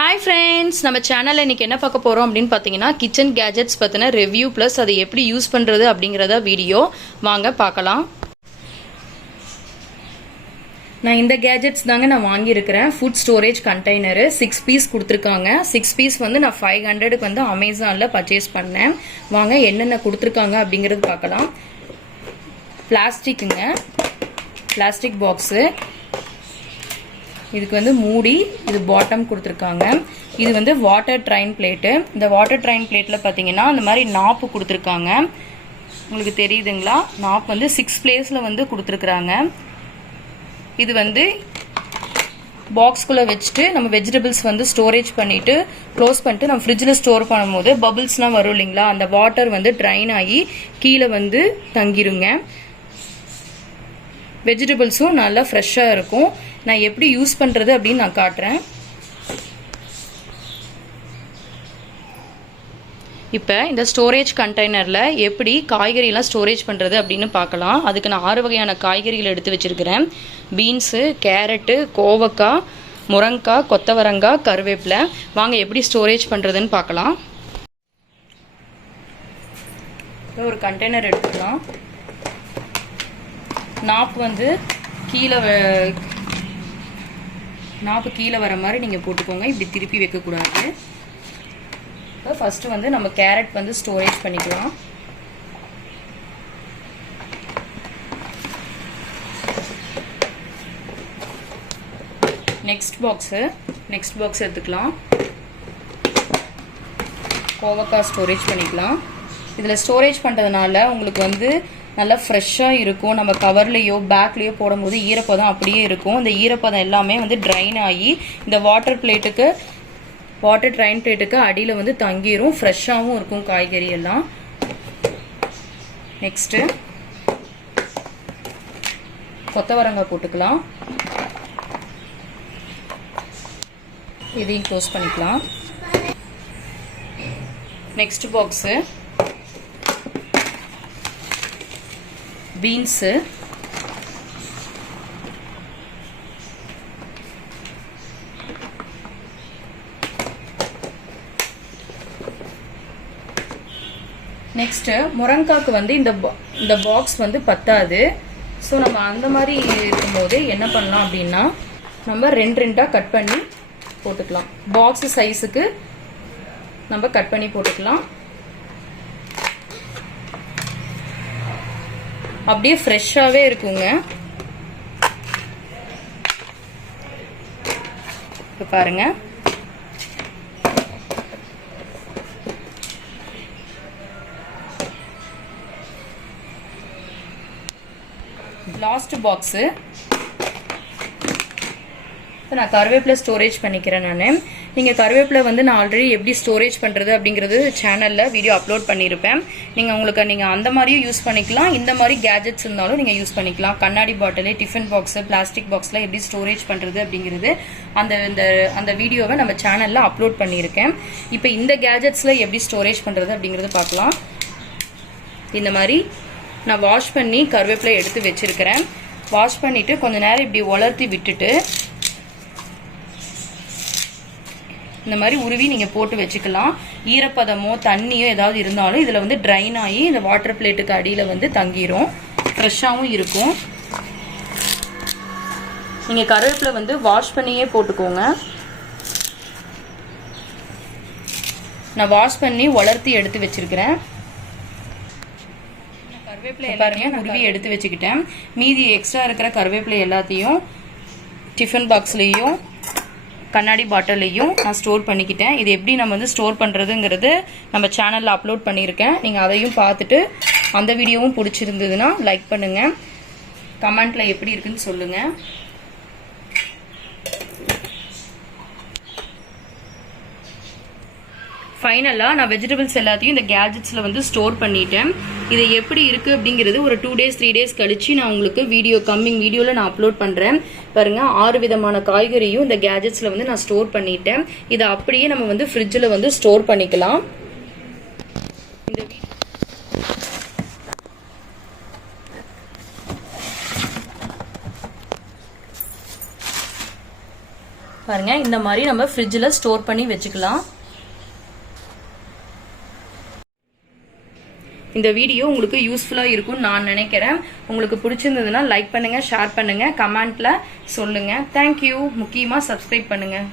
Hi friends, நம்ம சேனல்ல இன்னைக்கு என்ன பார்க்க போறோம் அப்படினு பாத்தீங்கன்னா கிச்சன் கேஜெட்ஸ் பத்தின ரிவ்யூ பிளஸ் அதை எப்படி யூஸ் பண்றது அப்படிங்கறத வீடியோ வாங்க பார்க்கலாம். நான் இந்த கேஜெட்ஸ் தாங்க நான் வாங்கி இருக்கிறேன். ஃபுட் ஸ்டோரேஜ் கண்டெய்னர் 6 பீஸ் கொடுத்திருக்காங்க. 6 பீஸ் வந்து நான் 500க்கு வந்து அமேசான்ல பர்ச்சேஸ் பண்ணேன். வாங்க என்னென்ன கொடுத்திருக்காங்க அப்படிங்கறது பார்க்கலாம். பிளாஸ்டிக்ங்க. Plastic box. இதுக்கு வந்து மூடி, இது பாட்டம் கொடுத்துருக்காங்க. இது வந்து வாட்டர் ட்ரைன் பிளேட்டு. இந்த வாட்டர் ட்ரைன் பிளேட்ல பார்த்தீங்கன்னா இந்த மாதிரி நாப்பு கொடுத்துருக்காங்க. உங்களுக்கு தெரியுதுங்களா? நாப் வந்து 6 பிளேஸ்ல வந்து கொடுத்துருக்குறாங்க. இது வந்து பாக்ஸ்குள்ளே வச்சுட்டு நம்ம வெஜிடபிள்ஸ் வந்து ஸ்டோரேஜ் பண்ணிட்டு க்ளோஸ் பண்ணிட்டு நம்ம ஃப்ரிட்ஜில் ஸ்டோர் பண்ணும்போது பபிள்ஸ்லாம் வரும் இல்லைங்களா, அந்த வாட்டர் வந்து ட்ரைன் ஆகி கீழே வந்து தங்கிருங்க. வெஜிடபிள்ஸும் நல்லா ஃப்ரெஷ்ஷாக இருக்கும். நான் எப்படி யூஸ் பண்ணுறது அப்படின்னு நான் காட்டுறேன். இப்போ இந்த ஸ்டோரேஜ் கண்டெய்னரில் எப்படி காய்கறியெல்லாம் ஸ்டோரேஜ் பண்ணுறது அப்படின்னு பார்க்கலாம். அதுக்கு நான் 6 வகையான காய்கறிகள் எடுத்து வச்சுருக்கிறேன். பீன்ஸு, கேரட்டு, கோவக்காய், முருங்கைக்காய், கொத்தவரங்காய், கருவேப்பிலை. வாங்க எப்படி ஸ்டோரேஜ் பண்ணுறதுன்னு பார்க்கலாம். ஒரு கண்டெய்னர் எடுத்துக்கலாம். நாப்பு வந்து கீழே வர மாதிரி நீங்கள் போட்டுக்கோங்க. இப்படி திருப்பி வைக்கக்கூடாது. இப்போ ஃபஸ்ட்டு வந்து நம்ம கேரட் வந்து ஸ்டோரேஜ் பண்ணிக்கலாம். நெக்ஸ்ட் பாக்ஸ் எடுத்துக்கலாம். கோவக்காய் ஸ்டோரேஜ் பண்ணிக்கலாம். இதில் ஸ்டோரேஜ் பண்ணுறதுனால உங்களுக்கு வந்து நல்லா ஃப்ரெஷ்ஷாக இருக்கும். நம்ம கவர்லேயோ பேக்லேயோ போடும்போது ஈரப்பதம் அப்படியே இருக்கும். இந்த ஈரப்பதம் எல்லாமே வந்து ட்ரைன் ஆகி இந்த வாட்டர் ட்ரைன் பிளேட்டுக்கு அடியில் வந்து தங்கிரும். ஃப்ரெஷ்ஷாகவும் இருக்கும் காய்கறி எல்லாம். நெக்ஸ்ட்டு கொத்தவரங்காய் போட்டுக்கலாம். இதையும் க்ளோஸ் பண்ணிக்கலாம். நெக்ஸ்ட் பாக்ஸு பீன்ஸு, நெக்ஸ்ட்டு முருங்கைக்காய்க்கு வந்து இந்த பாக்ஸ் வந்து பத்தாது. ஸோ நம்ம அந்த மாதிரி இருக்கும்போது என்ன பண்ணலாம் அப்படின்னா நம்ம 2 கட் பண்ணி போட்டுக்கலாம். பாக்ஸ் சைஸுக்கு நம்ம கட் பண்ணி போட்டுக்கலாம். அப்படியே ஃப்ரெஷ்ஷாகவே இருக்குங்க. இப்போ பாருங்க. Last box. இப்போ நான் கருவேப்பிலை ஸ்டோரேஜ் பண்ணிக்கிறேன். நீங்கள் கருவேப்பிலை வந்து நான் ஆல்ரெடி எப்படி ஸ்டோரேஜ் பண்ணுறது அப்படிங்கிறது சேனலில் வீடியோ அப்லோட் பண்ணியிருப்பேன். நீங்கள் அந்த மாதிரியும் யூஸ் பண்ணிக்கலாம். இந்த மாதிரி கேஜெட்ஸ் இருந்தாலும் நீங்கள் யூஸ் பண்ணிக்கலாம். கண்ணாடி பாட்டிலு, டிஃபன் பாக்ஸு, பிளாஸ்டிக் பாக்ஸில் எப்படி ஸ்டோரேஜ் பண்ணுறது அப்படிங்கிறது அந்த வீடியோவை நம்ம சேனலில் அப்லோட் பண்ணியிருக்கேன். இப்போ இந்த கேஜெட்ஸில் எப்படி ஸ்டோரேஜ் பண்ணுறது அப்படிங்கிறது பார்க்கலாம். இந்த மாதிரி நான் வாஷ் பண்ணி கருவேப்பிலை எடுத்து வச்சுருக்கிறேன். வாஷ் பண்ணிவிட்டு கொஞ்சம் நேரம் இப்படி உலர்த்தி விட்டுட்டு இந்த மாதிரி உருவி நீங்கள் போட்டு வச்சுக்கலாம். ஈரப்பதமோ தண்ணியோ ஏதாவது இருந்தாலும் இதில் வந்து ட்ரைன் ஆகி இந்த வாட்டர் பிளேட்டுக்கு அடியில் வந்து தங்கிரும். ஃப்ரெஷ்ஷாகவும் இருக்கும். நீங்கள் கருவேப்பிலை வந்து வாஷ் பண்ணியே போட்டுக்கோங்க. நான் வாஷ் பண்ணி உலர்த்தி எடுத்து வச்சிருக்கிறேன். கருவேப்பிலை எல்லாத்தையும் உருவி எடுத்து வச்சுக்கிட்டேன். மீதி எக்ஸ்ட்ரா இருக்கிற கருவேப்பிலை எல்லாத்தையும் டிஃபன் பாக்ஸ்லேயும் கண்ணாடி பாட்டிலையும் நான் ஸ்டோர் பண்ணிக்கிட்டேன். இது எப்படி நம்ம வந்து ஸ்டோர் பண்ணுறதுங்கிறது நம்ம சேனலில் அப்லோட் பண்ணியிருக்கேன். நீங்கள் அதையும் பார்த்துட்டு அந்த வீடியோவும் பிடிச்சிருந்ததுன்னா லைக் பண்ணுங்கள். கமெண்ட்டில் எப்படி இருக்குன்னு சொல்லுங்கள். ஃபைனலாக நான் வெஜிடபிள்ஸ் எல்லாத்தையும் இந்த கேஜெட்ஸில் வந்து ஸ்டோர் பண்ணிட்டேன். இது எப்படி இருக்குது அப்படிங்கிறது ஒரு 2 days 3 days கழிச்சு நான் உங்களுக்கு கம்மிங் வீடியோவில் நான் அப்லோட் பண்ணுறேன். பாருங்கள், 6 விதமான காய்கறியும் இந்த கேஜெட்ஸில் வந்து நான் ஸ்டோர் பண்ணிட்டேன். இதை அப்படியே நம்ம வந்து ஃப்ரிட்ஜில் வந்து ஸ்டோர் பண்ணிக்கலாம். இந்த பாருங்க இந்த மாதிரி நம்ம ஃப்ரிட்ஜில் ஸ்டோர் பண்ணி வச்சுக்கலாம். இந்த வீடியோ உங்களுக்கு யூஸ்ஃபுல்லாக இருக்கும்னு நான் நினைக்கிறேன். உங்களுக்கு பிடிச்சிருந்ததுன்னா லைக் பண்ணுங்கள், ஷேர் பண்ணுங்கள், கமெண்ட்டில் சொல்லுங்கள். தேங்க்யூ. முக்கியமாக சப்ஸ்கிரைப் பண்ணுங்கள்.